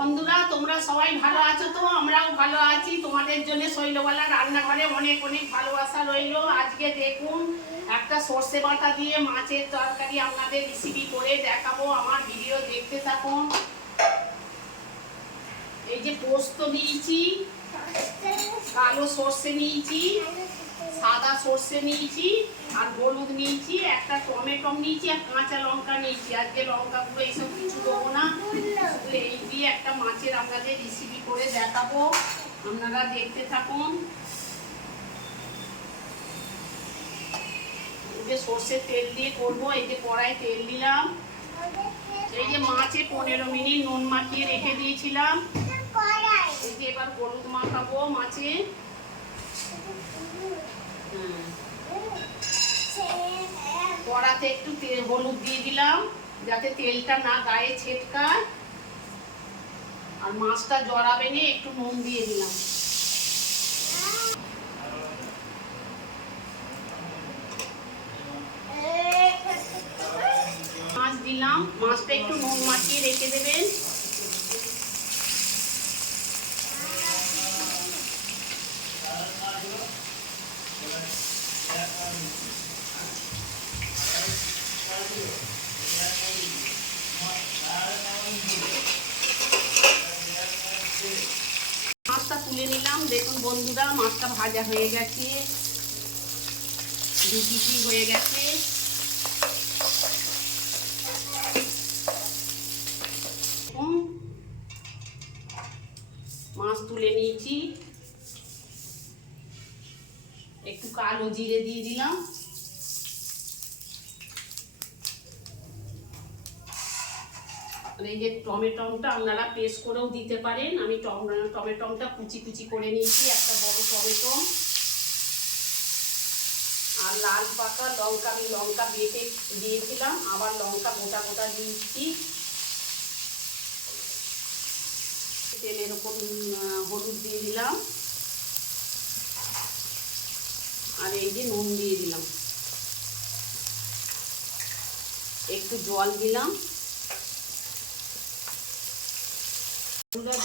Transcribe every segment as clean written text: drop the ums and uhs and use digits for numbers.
বন্ধুরা তোমরা সবাই ভালো আছো তো? আমরাও ভালো আছি। তোমাদের জন্য শৈলবালা রান্নাঘরে অনেক অনেক ভালোবাসা রইল। আজকে দেখুন একটা সর্ষে বাটা দিয়ে মাছের তরকারি আপনাদের রেসিপি করে দেখাবো। আমার ভিডিও দেখতে থাকুন। এই যে পোস্ত নিয়েছি, কালো সর্ষে নিয়েছি, সাদা সর্ষে নিয়েছি, আর হলুদ নিয়েছি, একটা টমেটো নিয়েছি, আর কাঁচা লঙ্কা নিয়েছি। আজকে লঙ্কা গুঁড়ো এইসব কিছু দেবো না, এই দিয়ে একটা মাছের আপনাদের রেসিপি করে দেখাবো। আপনারা দেখতে থাকুন। এই যে সর্ষের তেল দিয়ে করবো। এই যে কড়াই তেল দিলাম। এই যে মাছে 15 মিনিট নুন মাখিয়ে রেখে দিয়েছিলাম। এই যে এবার হলুদ মাখাবো মাছে। কড়াতে একটু হলুদ দিয়ে দিলাম যাতে তেলটা না গায়ে ছেটকায়, আর মাছটা জড়াবে না। একটু নুন দিয়ে দিলাম। মাছ দিলাম। মাছটা একটু নুন মাখিয়ে রেখে দেবেন। মাছটা তুলে নিলাম। দেখুন বন্ধুরা, মাছটা ভাজা হয়ে গেছে, দু পিসি হয়ে গেছে। মাছ তুলে নিয়েছি। একটু কালো জিরে দিয়ে দিলাম। এই যে টমেটোটা আপনারা পেস্ট করেও দিতে পারেন। আমি টমেটোটা কুচি কুচি করে নিয়েছি, একটা বড় টমেটো। আর লাল পাকা লঙ্কা, আমি লঙ্কা বেটে দিয়েছিলাম, আবার লঙ্কা গোটা গোটা দিয়েছি। তেলের ওপর হলুদ দিয়ে দিলাম, আর এই যে নুন দিয়ে দিলাম, একটু জল দিলাম।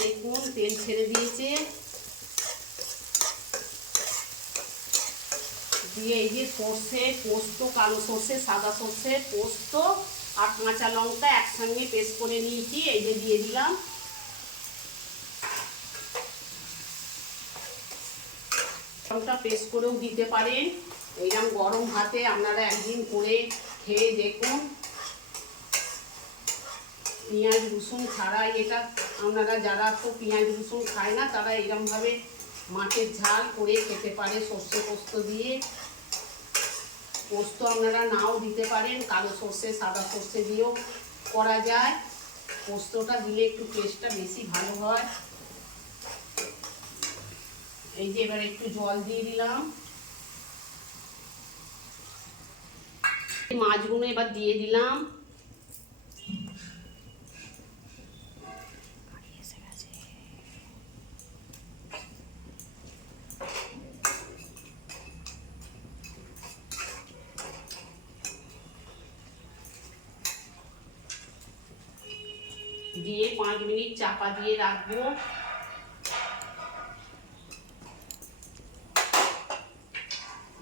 দেখুন তেল ছেড়ে দিয়েছে। দিয়ে এই যে সর্ষে, পোস্ত, কালো সর্ষে, সাদা সর্ষে, পোস্ত আর কাঁচা লঙ্কা একসঙ্গে পেস্ট করে নিয়েছি। এই যে দিয়ে দিলাম। লঙ্কা পেস্ট করেও দিতে পারেন। এইরকম গরম ভাতে আপনারা একদিন করে খেয়ে দেখুন। পেঁয়াজ রসুন ছাড়াই এটা, আপনারা যারা তো পেঁয়াজ রসুন খায় না তারা এরকমভাবে মাছের ঝাল করে খেতে পারে সর্ষে পোস্ত দিয়ে। পোস্ত আপনারা নাও দিতে পারেন, কালো সর্ষে, সাদা সর্ষে দিয়েও করা যায়। পোস্তটা দিলে একটু টেস্টটা বেশি ভালো হয়। এই যে এবার একটু জল দিয়ে দিলাম। মাছগুলো এবার দিয়ে দিলাম। দিয়ে 5 মিনিট চাপা দিয়ে রাখবো।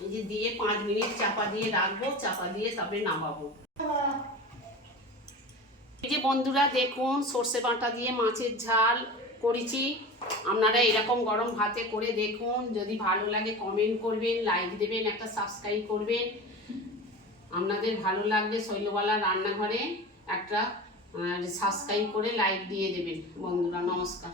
এই যে দিয়ে 5 মিনিট চাপা দিয়ে রাখবো। চাপা দিয়ে তবে নামাবো। এই যে বন্ধুরা দেখুন, সর্ষে বাটা দিয়ে মাছের ঝাল করেছি। আপনারা এরকম গরম ভাতে করে দেখুন। যদি ভালো লাগে কমেন্ট করবেন, লাইক দেবেন, একটা সাবস্ক্রাইব করবেন। আপনাদের ভালো লাগলে শৈলবালা রান্নাঘরে একটা সাবস্ক্রাইব করে লাইক দিয়ে দেবেন। বন্ধুরা নমস্কার।